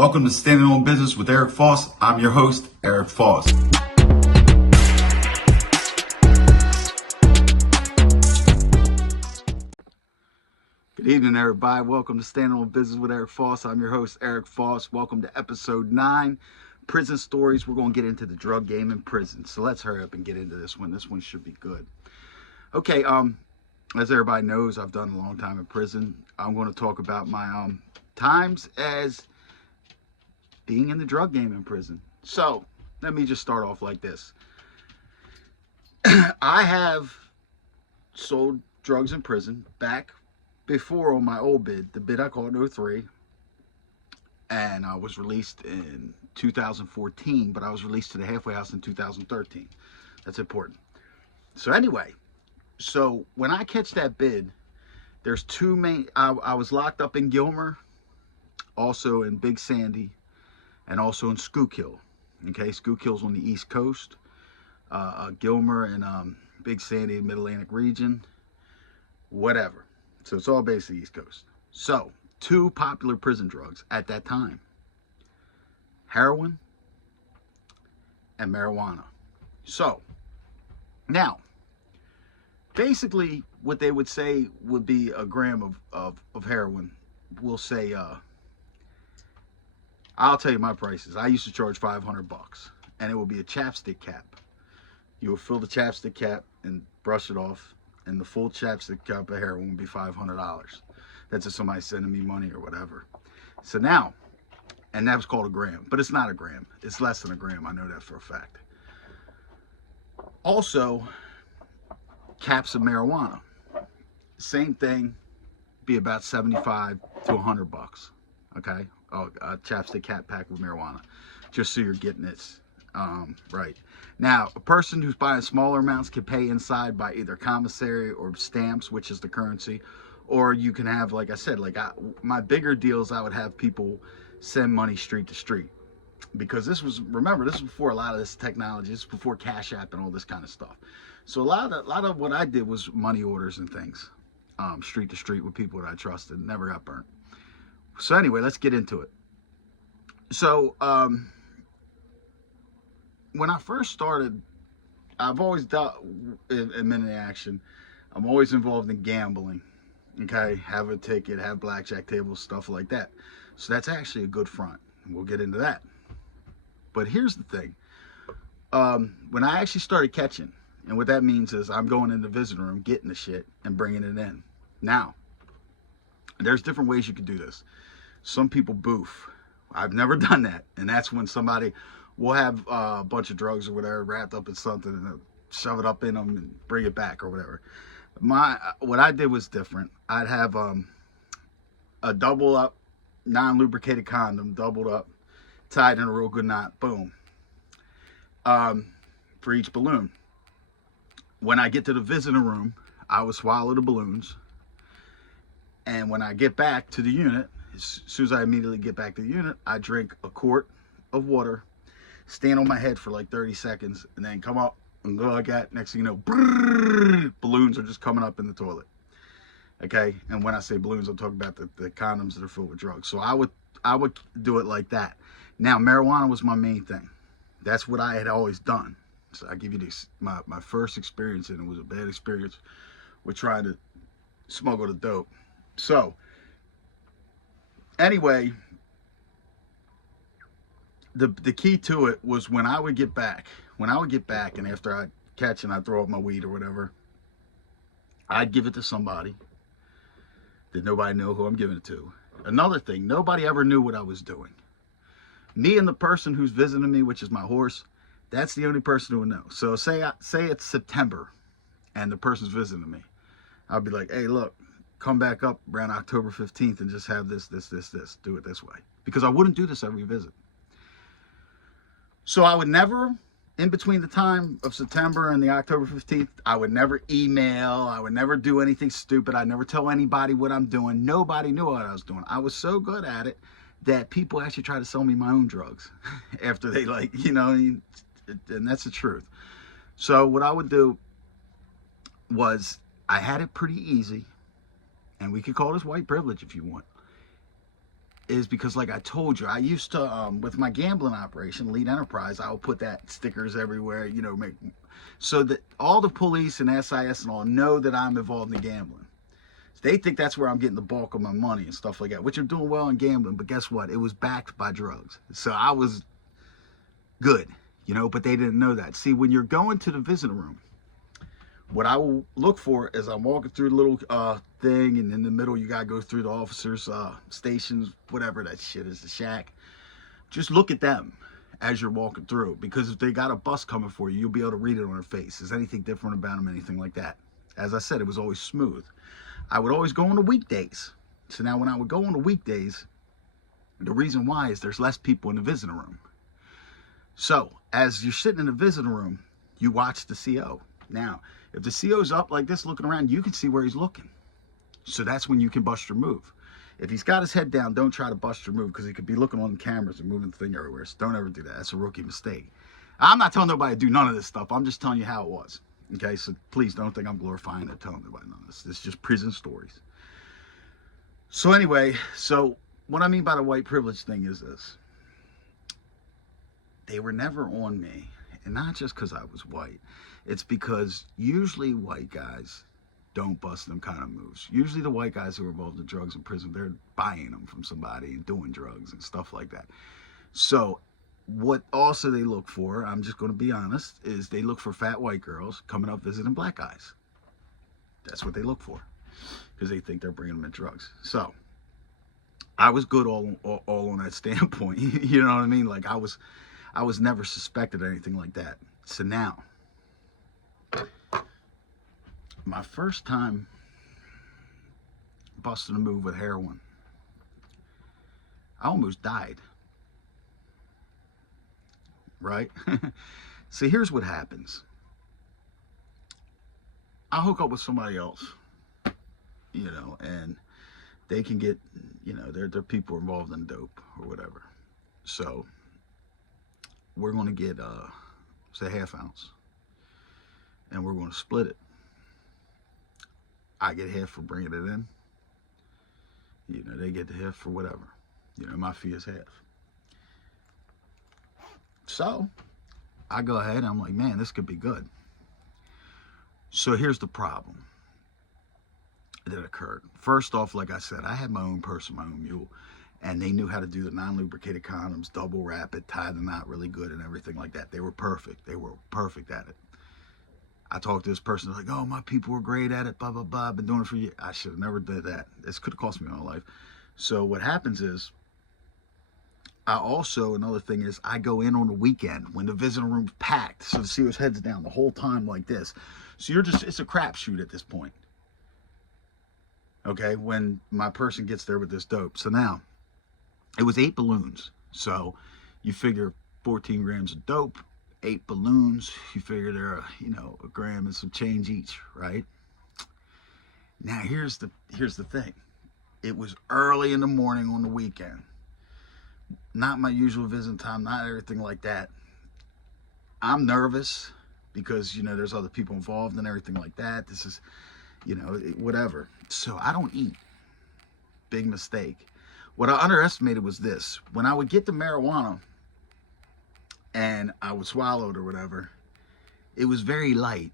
Welcome to Standing on Business with Eric Foss. I'm your host, Eric Foss. Good evening, everybody. Welcome to Standing on Business with Eric Foss. I'm your host, Eric Foss. Welcome to episode 9, Prison Stories. We're going to get into the drug game in prison. So let's hurry up and get into this one. This one should be good. Okay, as everybody knows, I've done a long time in prison. I'm going to talk about my times as being in the drug game in prison. So let me just start off like this. I have sold drugs in prison back before on my old bid, the bid I called in 03, and I was released in 2014, but I was released to the halfway house in 2013. That's important. So anyway, so when I catch that bid, there's two main, I was locked up in Gilmer, also in Big Sandy, and also in Schuylkill. Okay, Schuylkill's on the East Coast, Gilmer and Big Sandy, Mid-Atlantic region, whatever. So it's all basically East Coast. So, two popular prison drugs at that time: heroin and marijuana. So, now, basically what they would say would be a gram of heroin. We'll say, I'll tell you my prices. I used to charge $500, and it would be a chapstick cap. You would fill the chapstick cap and brush it off, and the full chapstick cap of heroin would be $500. That's if somebody's sending me money or whatever. So now, and that was called a gram, but it's not a gram. It's less than a gram. I know that for a fact. Also, caps of marijuana. Same thing, be about $75 to $100. Okay, a chapstick cap pack with marijuana, just so you're getting this right. Now, a person who's buying smaller amounts can pay inside by either commissary or stamps, which is the currency, or you can have, like I said, my bigger deals, I would have people send money street to street, because this was, remember, this was before a lot of this technology. This is before Cash App and all this kind of stuff. So a lot of what I did was money orders and things, street to street with people that I trusted. Never got burnt. So anyway, let's get into it. So when I first started, I've always dealt in minute action. I'm always involved in gambling. Okay, have a ticket, have blackjack tables, stuff like that. So that's actually a good front. We'll get into that. But here's the thing. When I actually started catching, and what that means is I'm going in the visiting room, getting the shit, and bringing it in. Now, there's different ways you could do this. Some people boof. I've never done that. And that's when somebody will have a bunch of drugs or whatever wrapped up in something and shove it up in them and bring it back or whatever. What I did was different. I'd have a double up, non-lubricated condom, doubled up, tied in a real good knot, boom, for each balloon. When I get to the visiting room, I would swallow the balloons. And when I get back to the unit, as soon as I immediately get back to the unit, I drink a quart of water, stand on my head for like 30 seconds, and then come up and go like that. Next thing you know, brrr, balloons are just coming up in the toilet. Okay, and when I say balloons, I'm talking about the condoms that are filled with drugs. So I would do it like that. Now, marijuana was my main thing. That's what I had always done. So I give you this, my first experience, and it was a bad experience with trying to smuggle the dope. So anyway, the key to it was when I would get back, and after I catch and I throw up my weed or whatever, I'd give it to somebody that nobody knew who I'm giving it to. Another thing, nobody ever knew what I was doing. Me and the person who's visiting me, which is my horse, that's the only person who would know. So say it's September and the person's visiting me. I'll be like, hey, look, come back up around October 15th and just have this. Do it this way. Because I wouldn't do this every visit. So I would never, in between the time of September and the October 15th, I would never email. I would never do anything stupid. I'd never tell anybody what I'm doing. Nobody knew what I was doing. I was so good at it that people actually try to sell me my own drugs after they and that's the truth. So what I would do was, I had it pretty easy, and we could call this white privilege if you want. is because, like I told you, I used to, with my gambling operation, Lead Enterprise, I would put that stickers everywhere, you know, make so that all the police and SIS and all know that I'm involved in gambling. They think that's where I'm getting the bulk of my money and stuff like that, which I'm doing well in gambling. But guess what? It was backed by drugs. So I was good, you know, but they didn't know that. See, when you're going to the visitor room, what I will look for is I'm walking through the little thing, and in the middle, you got to go through the officers' stations, whatever that shit is, the shack. Just look at them as you're walking through, because if they got a bus coming for you, you'll be able to read it on their face. Is anything different about them, anything like that? As I said, it was always smooth. I would always go on the weekdays. So now when I would go on the weekdays, the reason why is there's less people in the visitor room. So as you're sitting in the visitor room, you watch the CO. Now, if the CO's up like this looking around, you can see where he's looking. So that's when you can bust your move. If he's got his head down, don't try to bust your move, because he could be looking on the cameras and moving the thing everywhere. So don't ever do that. That's a rookie mistake. I'm not telling nobody to do none of this stuff. I'm just telling you how it was. Okay, so please don't think I'm glorifying or telling nobody none of this. This is just prison stories. So anyway, so what I mean by the white privilege thing is this. They were never on me. And not just because I was white. It's because usually white guys don't bust them kind of moves. Usually the white guys who are involved in drugs in prison, they're buying them from somebody and doing drugs and stuff like that. So what also they look for, I'm just going to be honest, is they look for fat white girls coming up visiting black guys. That's what they look for, because they think they're bringing them in drugs. So I was good all on that standpoint. You know what I mean? Like I was never suspected of anything like that. So now, my first time busting a move with heroin, I almost died. Right? See, here's what happens. I hook up with somebody else, you know, and they can get, you know, they're people involved in dope or whatever. So we're going to get, say, half ounce, and we're going to split it. I get half for bringing it in. You know, they get the half for whatever. You know, my fee is half. So I go ahead and I'm like, man, this could be good. So here's the problem that occurred. First off, like I said, I had my own person, my own mule, and they knew how to do the non-lubricated condoms, double wrap it, tie the knot really good and everything like that. They were perfect. They were perfect at it. I talked to this person, like, oh, my people were great at it, blah, blah, blah. I've been doing it for years. I should have never did that. This could have cost me my life. So what happens is, I also, another thing is, I go in on the weekend when the visiting room's packed. So the CO's head's down the whole time like this. So you're just, it's a crapshoot at this point. Okay, when my person gets there with this dope. So now, it was 8 balloons. So you figure 14 grams of dope, 8 balloons. You figure they're, you know, a gram and some change each, right? Now here's the thing. It was early in the morning on the weekend. Not my usual visiting time, not everything like that. I'm nervous because, you know, there's other people involved and everything like that. This is, you know, whatever. So I don't eat. Big mistake. What I underestimated was this. When I would get the marijuana and I would swallow it or whatever, it was very light.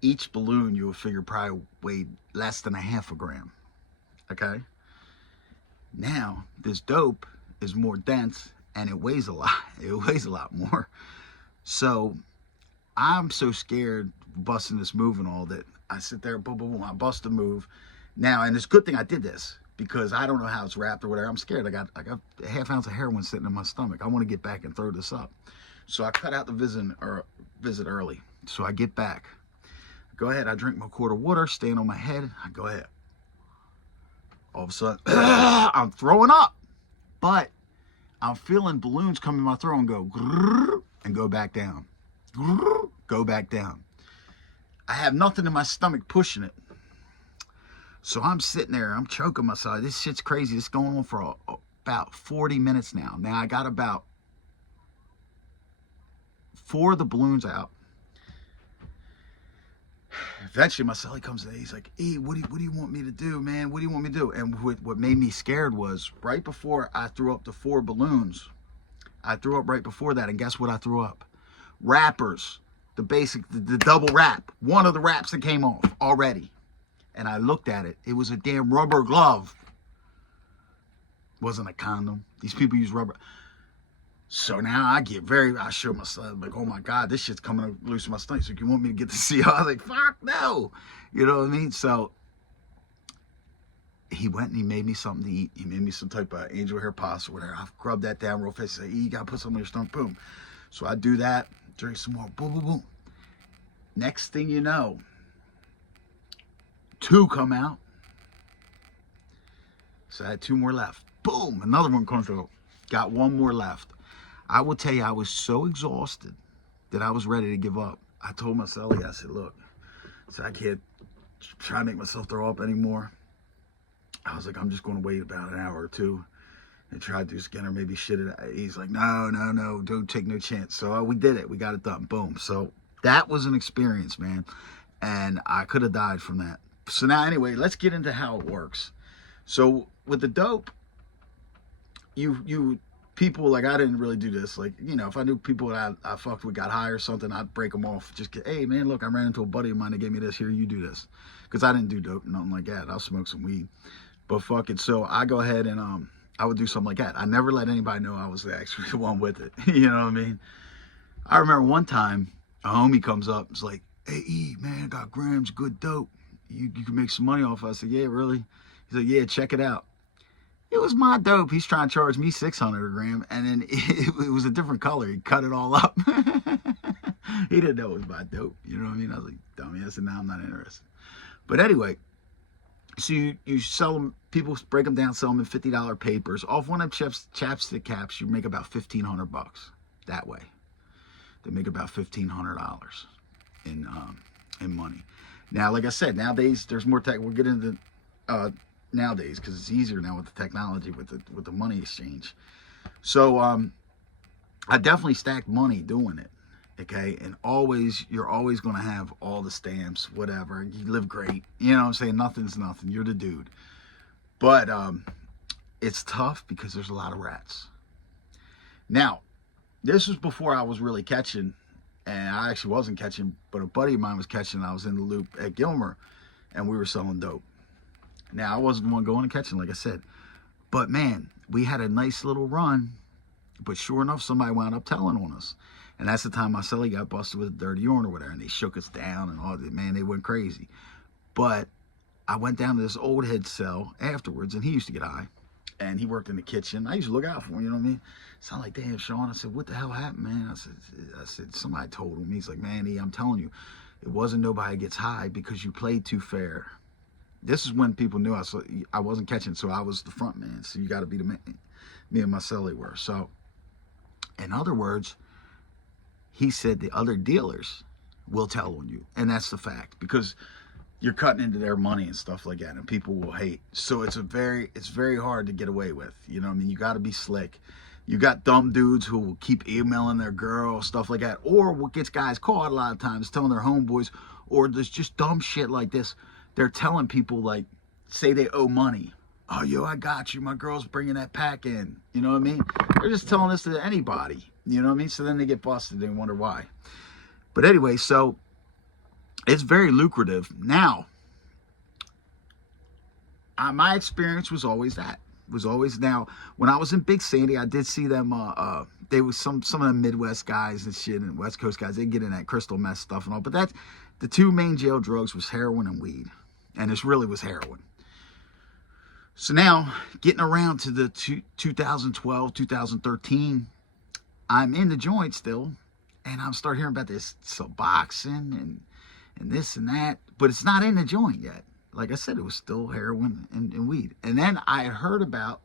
Each balloon, you would figure, probably weighed less than a half a gram. Okay? Now, this dope is more dense and it weighs a lot. It weighs a lot more. So I'm so scared busting this move and all that I sit there, boom, boom, boom, I bust the move. Now, and it's a good thing I did this because I don't know how it's wrapped or whatever. I'm scared. I got a half ounce of heroin sitting in my stomach. I want to get back and throw this up. So I cut out the visit early. So I get back. Go ahead. I drink my quart of water, stand on my head. I go ahead. All of a sudden, I'm throwing up. But I'm feeling balloons come in my throat and go grrr, and go back down. Grrr, go back down. I have nothing in my stomach pushing it. So I'm sitting there, I'm choking myself. This shit's crazy. It's going on for about 40 minutes now. Now I got about 4 of the balloons out. Eventually, my cellie comes in. He's like, "E, what do you want me to do, man? What do you want me to do?" And what made me scared was right before I threw up the 4 balloons. I threw up right before that, and guess what? I threw up wrappers, the double wrap. One of the wraps that came off already, and I looked at it. It was a damn rubber glove. It wasn't a condom. These people use rubber. So now I show myself like, oh my God, this shit's coming loose in my stomach. So you want me to get the CO? I was like, fuck no. You know what I mean? So he went and he made me something to eat. He made me some type of angel hair pasta or whatever. I rubbed that down real fast. He said, you gotta put something in your stomach. Boom. So I do that, drink some more. Boom, boom, boom. Next thing you know, 2 come out. So I had 2 more left. Boom, another one comes out. Got 1 more left. I will tell you, I was so exhausted that I was ready to give up. I told my cellie, I said, look, I can't try to make myself throw up anymore. I was like, I'm just going to wait about an hour or 2 and try to do Skinner, maybe shit it. He's like, no, don't take no chance. So we did it. We got it done. Boom. So that was an experience, man. And I could have died from that. So now, anyway, let's get into how it works. So with the dope, you people, like, I didn't really do this. Like, you know, if I knew people that I fucked with got high or something, I'd break them off. Just get, hey, man, look, I ran into a buddy of mine that gave me this. Here, you do this. Because I didn't do dope, nothing like that. I'll smoke some weed. But fuck it. So I go ahead and I would do something like that. I never let anybody know I was actually the one with it. You know what I mean? I remember one time, a homie comes up. It's like, hey, E, man, I got grams, good dope. You can make some money off it. I said, yeah, really? He's like, yeah, check it out. It was my dope. He's trying to charge me $600 a gram, and then it was a different color. He cut it all up. He didn't know it was my dope. You know what I mean? I was like, dummy. I said, no, I'm not interested. But anyway, so you sell them. People break them down, sell them in $50 papers. Off one of them chapstick caps, you make about $1,500 that way. They make about $1,500 in money. Now, like I said, nowadays there's more tech. We'll get into nowadays because it's easier now with the technology, with the money exchange. So I definitely stacked money doing it. Okay, and you're always going to have all the stamps, whatever. You live great, you know what I'm saying? Nothing's nothing. You're the dude. But it's tough because there's a lot of rats. Now, this was before I was really catching, and I actually wasn't catching, but a buddy of mine was catching. I was in the loop at Gilmer, and we were selling dope. Now, I wasn't the one going and catching, like I said. But, man, we had a nice little run. But sure enough, somebody wound up telling on us. And that's the time my cellie got busted with a dirty urine or whatever. And they shook us down and all that. Man, they went crazy. But I went down to this old head cell afterwards, and he used to get high. And he worked in the kitchen. I used to look out for him, you know what I mean? So I'm like, damn, Sean. I said, what the hell happened, man? I said, somebody told him. He's like, man, I'm telling you, it wasn't nobody gets high because you played too fair. This is when people knew I wasn't catching, so I was the front man. So you got to be the man. Me and my cellie were. So, in other words, he said the other dealers will tell on you. And that's the fact. Because you're cutting into their money and stuff like that. And people will hate. So it's very hard to get away with. You know what I mean? You got to be slick. You got dumb dudes who will keep emailing their girl, stuff like that. Or what gets guys caught a lot of times, telling their homeboys. Or there's just dumb shit like this. They're telling people, like, say they owe money. Oh, yo, I got you. My girl's bringing that pack in. You know what I mean? They're just telling this to anybody. You know what I mean? So then they get busted and wonder why. But anyway, so it's very lucrative. Now, my experience was always that. Now, when I was in Big Sandy, I did see them. They was some of the Midwest guys and shit and West Coast guys. They get in that crystal meth stuff and all. But that's the 2 main jail drugs was heroin and weed. And this really was heroin. So now, getting around to the 2012, 2013, I'm in the joint still, and I'm starting hearing about this Suboxone and this and that, but it's not in the joint yet. Like I said, it was still heroin and weed. And then I heard about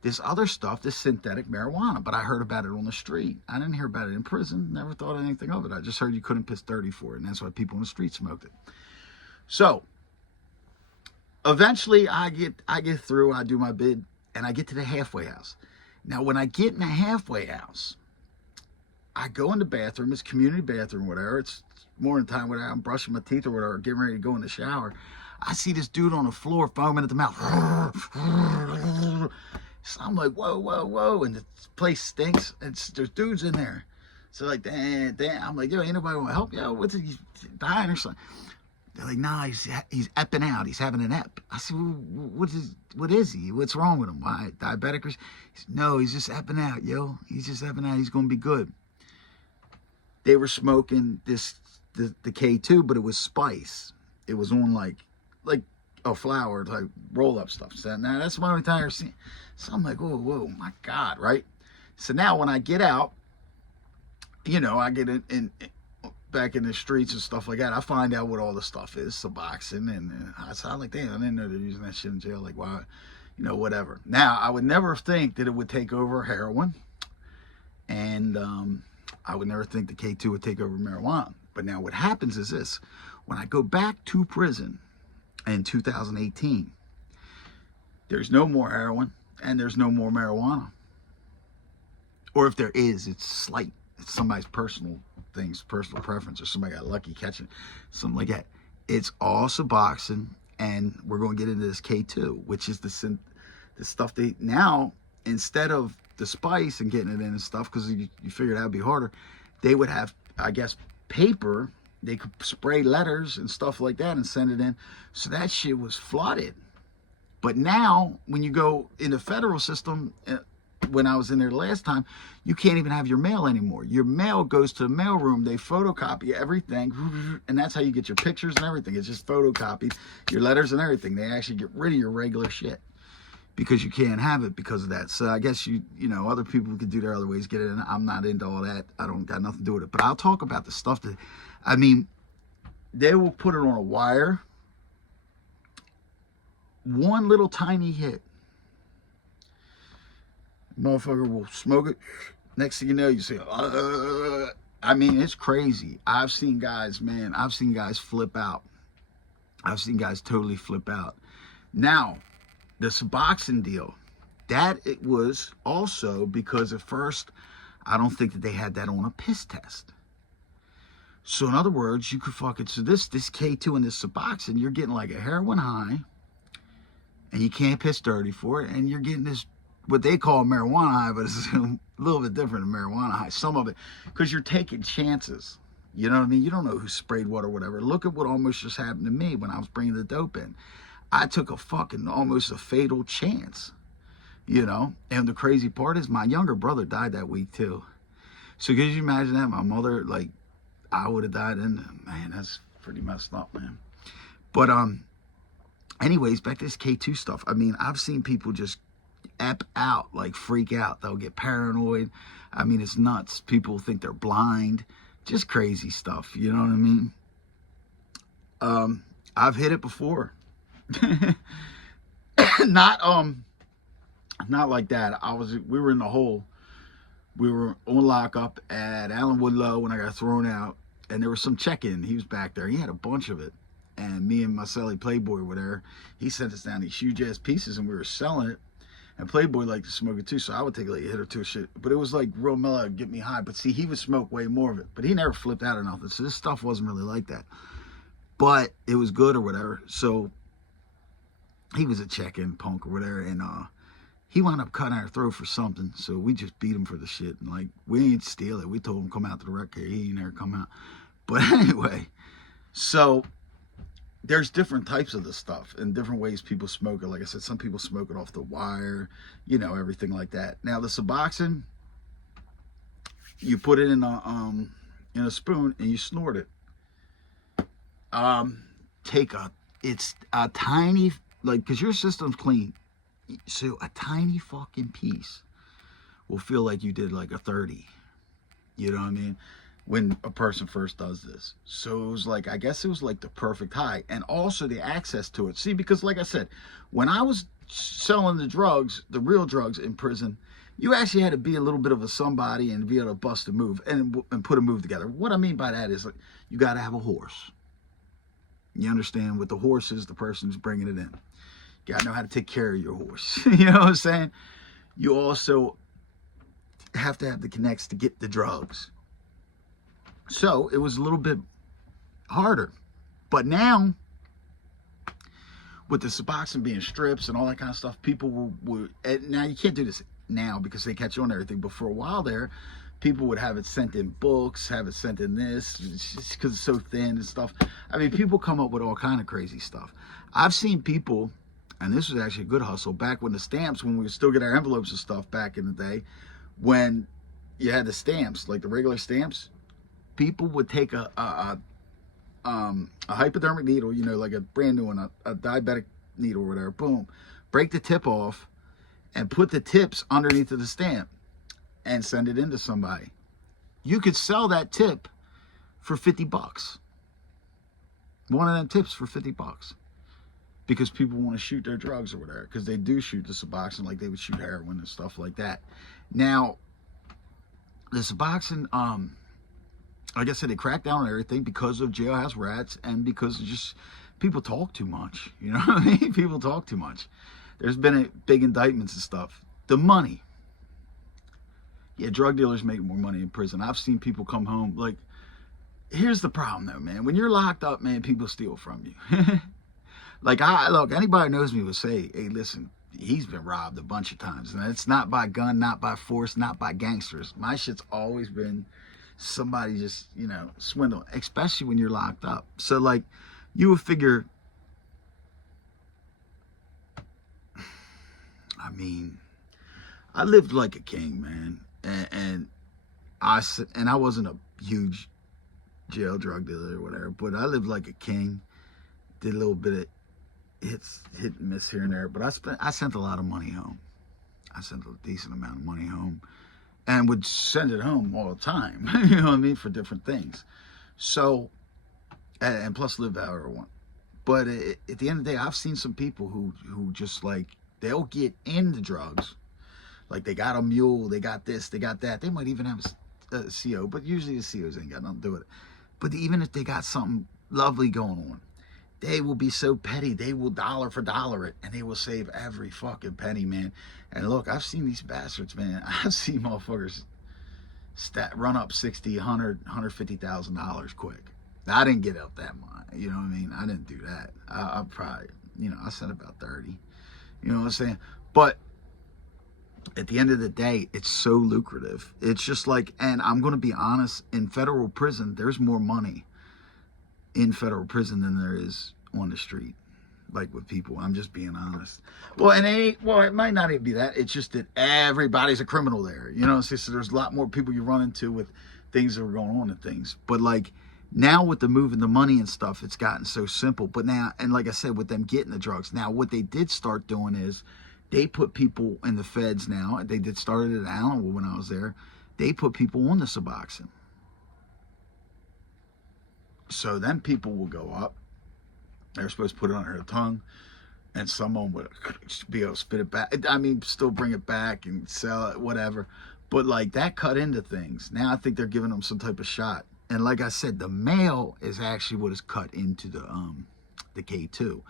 this other stuff, this synthetic marijuana, but I heard about it on the street. I didn't hear about it in prison, never thought anything of it. I just heard you couldn't piss dirty for it, and that's why people on the street smoked it. So, eventually, I get through, I do my bid, and I get to the halfway house. Now, when I get in the halfway house, I go in the bathroom. It's community bathroom, whatever. It's morning time, whatever. I'm brushing my teeth or whatever, getting ready to go in the shower. I see this dude on the floor foaming at the mouth. So I'm like, whoa, whoa, whoa. And the place stinks. There's dudes in there. So like, damn. I'm like, yo, ain't nobody want to help? Yo, what's it? He's dying or something. They're like, nah, he's epping out. He's having an ep. I said, well, what is he? What's wrong with him? Why, diabetic? He said, no, he's just epping out, yo. He's just epping out. He's going to be good. They were smoking the K2, but it was spice. It was on like a flower type roll up stuff. So now that's my only time I ever seen. So I'm like, whoa, my God, right? So now when I get out, you know, I get in back in the streets and stuff like that, I find out what all the stuff is, Suboxone, and I sound like, damn, I didn't know they're using that shit in jail. Like, why, you know, whatever. Now, I would never think that it would take over heroin, and I would never think the K2 would take over marijuana. But now what happens is this. When I go back to prison in 2018, there's no more heroin, and there's no more marijuana. Or if there is, it's slight. It's somebody's personal things, personal preference, or somebody got lucky catching something like that. It's all Suboxone, and we're going to get into this K2, which is the stuff they now, instead of the spice and getting it in and stuff, because you figured that would be harder, they would have, I guess, paper. They could spray letters and stuff like that and send it in. So that shit was flooded. But now, when you go in the federal system, when I was in there the last time, you can't even have your mail anymore. Your mail goes to the mail room. They photocopy everything, and that's how you get your pictures and everything. It's just photocopied, your letters and everything. They actually get rid of your regular shit because you can't have it because of that. So I guess you know, other people could do their other ways, get it in. I'm not into all that. I don't got nothing to do with it. But I'll talk about the stuff that, I mean, they will put it on a wire. One little tiny hit, motherfucker will smoke it. Next thing you know, you say, I mean, it's crazy. I've seen guys, man, I've seen guys flip out. I've seen guys totally flip out. Now, the Suboxone deal, that it was also because at first, I don't think that they had that on a piss test. So in other words, you could fucking, so this K2 and this Suboxone, you're getting like a heroin high, and you can't piss dirty for it, and you're getting this, what they call marijuana high, but it's a little bit different than marijuana high, some of it, because you're taking chances. You know what I mean? You don't know who sprayed what or whatever. Look at what almost just happened to me when I was bringing the dope in. I took a fucking, almost a fatal chance, you know? And the crazy part is my younger brother died that week too. So could you imagine that? My mother, like, I would have died in, man, that's pretty messed up, man. But, anyways, back to this K2 stuff. I mean, I've seen people just ep out, like freak out. They'll get paranoid. I mean, it's nuts. People think they're blind. Just crazy stuff. You know what I mean? I've hit it before. Not like that. We were in the hole. We were on lockup at Allen Woodlow when I got thrown out, and there was some check-in. He was back there. He had a bunch of it. And me and my celly Playboy were there. He sent us down these huge ass pieces, and we were selling it. And Playboy liked to smoke it too, so I would take like a hit or two of shit. But it was like real mellow, get me high. But see, he would smoke way more of it. But he never flipped out or nothing. So this stuff wasn't really like that. But it was good or whatever. So he was a check-in punk or whatever, and he wound up cutting our throat for something. So we just beat him for the shit. And like, we ain't steal it. We told him come out to the record. He ain't never come out. But anyway, so there's different types of this stuff and different ways people smoke it. Like I said, some people smoke it off the wire, you know, everything like that. Now the Suboxone, you put it in a spoon and you snort it. It's a tiny, like, cause your system's clean. So a tiny fucking piece will feel like you did like a 30. You know what I mean? When a person first does this. So it was like, I guess it was like the perfect high. And also the access to it. See, because like I said, when I was selling the drugs, the real drugs in prison, you actually had to be a little bit of a somebody and be able to bust a move and put a move together. What I mean by that is, like, you got to have a horse. You understand? With the horses, the person's bringing it in. You got to know how to take care of your horse. You know what I'm saying? You also have to have the connects to get the drugs. So it was a little bit harder. But now, with the Suboxone being strips and all that kind of stuff, people were now you can't do this now because they catch on and everything. But for a while there, people would have it sent in books, have it sent in this, just because it's so thin and stuff. I mean, people come up with all kind of crazy stuff. I've seen people, and this was actually a good hustle back when the stamps, when we would still get our envelopes and stuff back in the day, when you had the stamps, like the regular stamps, people would take a hypodermic needle, you know, like a brand new one, a diabetic needle or whatever, boom, break the tip off and put the tips underneath of the stamp and send it into somebody. You could sell that tip for 50 bucks. One of them tips for 50 bucks. Because people want to shoot their drugs or whatever. Because they do shoot the Suboxone like they would shoot heroin and stuff like that. Now, the Suboxone, like I said, they cracked down on everything because of jailhouse rats and because of just people talk too much. You know what I mean? People talk too much. There's been big indictments and stuff. The money. Yeah, drug dealers make more money in prison. I've seen people come home. Like, here's the problem though, man. When you're locked up, man, people steal from you. Like, look, anybody who knows me would say, hey, listen, he's been robbed a bunch of times. And it's not by gun, not by force, not by gangsters. My shit's always been somebody just, you know, swindle, especially when you're locked up. So, like, you would figure, I mean, I lived like a king, man. And I wasn't a huge jail drug dealer or whatever, but I lived like a king. Did a little bit of hit and miss here and there, but I sent a lot of money home. I sent a decent amount of money home and would send it home all the time. You know what I mean? For different things. So, and plus live however I want. But at the end of the day, I've seen some people who just like, they'll get into drugs. Like they got a mule, they got this, they got that. They might even have a CO, but usually the COs ain't got nothing to do with it. But even if they got something lovely going on, they will be so petty. They will dollar for dollar it, and they will save every fucking penny, man. And look, I've seen these bastards, man. I've seen motherfuckers run up $60,000, $100,000, $150,000 quick. Now, I didn't get up that much. You know what I mean? I didn't do that. I probably, you know, I sent about 30. You know what I'm saying? But at the end of the day, it's so lucrative. It's just like, and I'm going to be honest, in federal prison, there's more money in federal prison than there is on the street, like with people. I'm just being honest. Well, and it might not even be that. It's just that everybody's a criminal there. You know, so there's a lot more people you run into with things that are going on and things. But like now with the moving the money and stuff, it's gotten so simple. But now, and like I said, with them getting the drugs, now what they did start doing is they put people in the feds now. They did started at Allenwood when I was there. They put people on the Suboxone. So then people will go up. They're supposed to put it under their tongue, and someone would be able to spit it back. I mean, still bring it back and sell it, whatever. But like that cut into things. Now I think they're giving them some type of shot. And like I said, the mail is actually what is cut into the K2.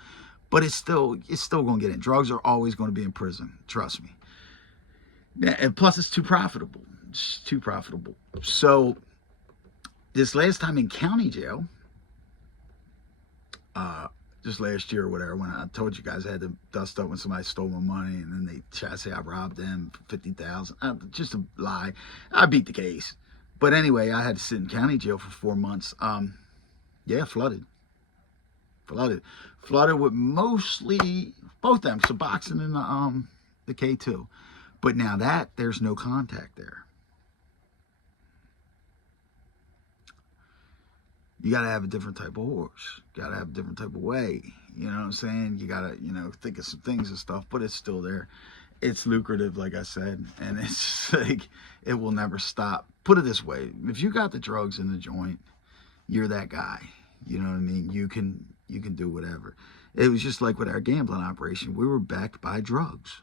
But it's still going to get in. Drugs are always going to be in prison. Trust me. And plus, it's too profitable. It's too profitable. So this last time in county jail, just last year or whatever, when I told you guys I had to dust up when somebody stole my money, and then they tried to say I robbed them for $50,000. Just a lie. I beat the case. But anyway, I had to sit in county jail for 4 months. Yeah, flooded with mostly both them, Suboxone and the K2. But now that there's no contact there. You got to have a different type of horse. You got to have a different type of way. You know what I'm saying? You got to, you know, think of some things and stuff, but it's still there. It's lucrative, like I said, and it's like, it will never stop. Put it this way. If you got the drugs in the joint, you're that guy. You know what I mean? You can do whatever. It was just like with our gambling operation. We were backed by drugs.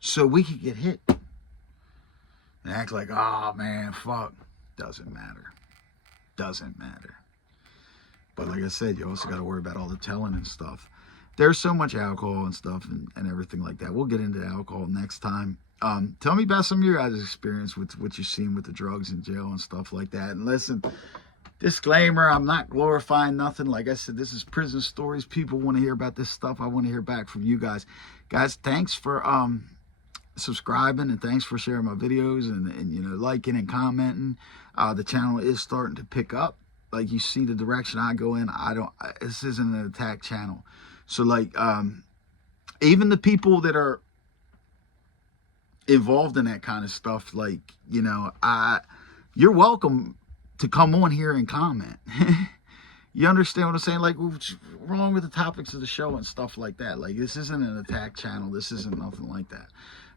So we could get hit. And act like, oh man, fuck. Doesn't matter. Doesn't matter. But like I said, you also got to worry about all the telling and stuff. There's so much alcohol and stuff and everything like that. We'll get into alcohol next time. Tell me about some of your guys' experience with what you've seen with the drugs in jail and stuff like that. And listen, disclaimer, I'm not glorifying nothing. Like I said, this is prison stories. People want to hear about this stuff. I want to hear back from you guys. Guys, thanks for subscribing, and thanks for sharing my videos and you know, liking and commenting. The channel is starting to pick up. Like, you see the direction I go in. This isn't an attack channel. So like, even the people that are involved in that kind of stuff, like, you know, you're welcome to come on here and comment. You understand what I'm saying? Like, what's wrong with the topics of the show and stuff like that? Like, this isn't an attack channel. This isn't nothing like that.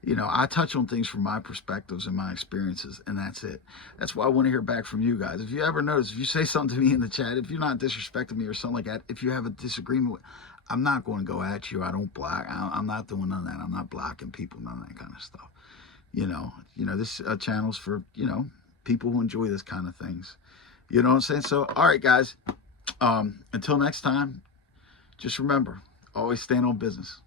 You know, I touch on things from my perspectives and my experiences, and that's it. That's why I want to hear back from you guys. If you ever notice, if you say something to me in the chat, if you're not disrespecting me or something like that, if you have a disagreement with, I'm not going to go at you. I don't block. I'm not doing none of that. I'm not blocking people, none of that kind of stuff. You know, this channel's for, you know, people who enjoy this kind of things. You know what I'm saying? So, all right, guys. Until next time, just remember, always stand on business.